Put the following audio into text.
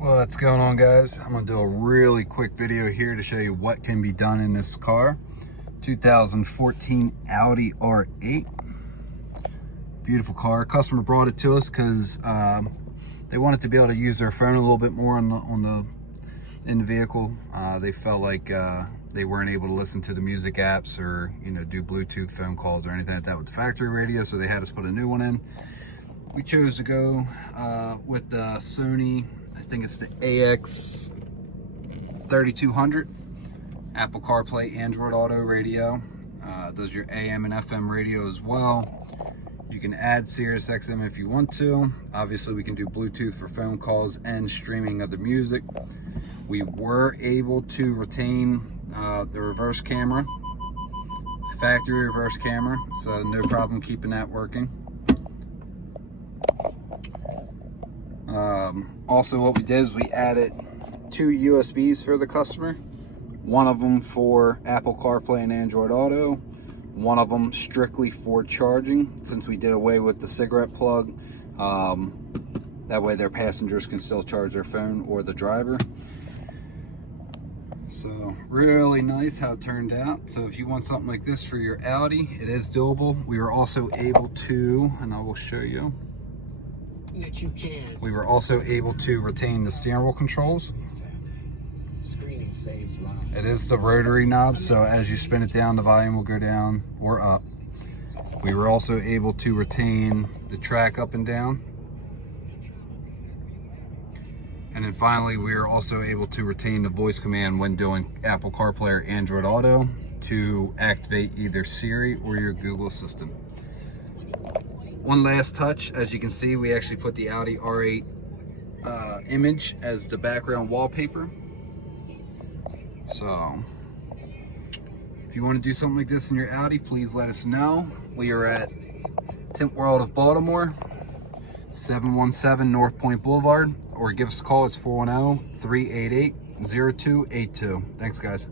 What's going on, guys? I'm gonna do a really quick video here to show you what can be done in this car. 2014 Audi R8. Beautiful car. Customer brought it to us because they wanted to be able to use their phone a little bit more in the vehicle. They felt like they weren't able to listen to the music apps or do Bluetooth phone calls or anything like that with the factory radio, so they had us put a new one in. We chose to go with the Sony, I think it's the AX3200, Apple CarPlay, Android Auto radio. Does your AM and FM radio as well. You can add Sirius XM if you want to. Obviously, we can do Bluetooth for phone calls and streaming of the music. We were able to retain the reverse camera, factory reverse camera, so no problem keeping that working. Also, what we did is we added 2 USBs for the customer. One of them for Apple CarPlay and Android Auto. One of them strictly for charging, since we did away with the cigarette plug. That way their passengers can still charge their phone, or the driver. So really nice how it turned out. So if you want something like this for your Audi, it is doable. We were also able to, and I will show you, that you can. We were also able to retain the steering wheel controls. Screening saves lives. It is the rotary knob, so as you spin it down, the volume will go down or up. We were also able to retain the track up and down. And then finally, we were also able to retain the voice command when doing Apple CarPlay or Android Auto to activate either Siri or your Google Assistant. One last touch, as you can see, we actually put the Audi R8 image as the background wallpaper. So if you want to do something like this in your Audi, please let us know. We are at Tint World of Baltimore, 717 North Point Boulevard, or give us a call. It's 410-388-0282. Thanks, guys.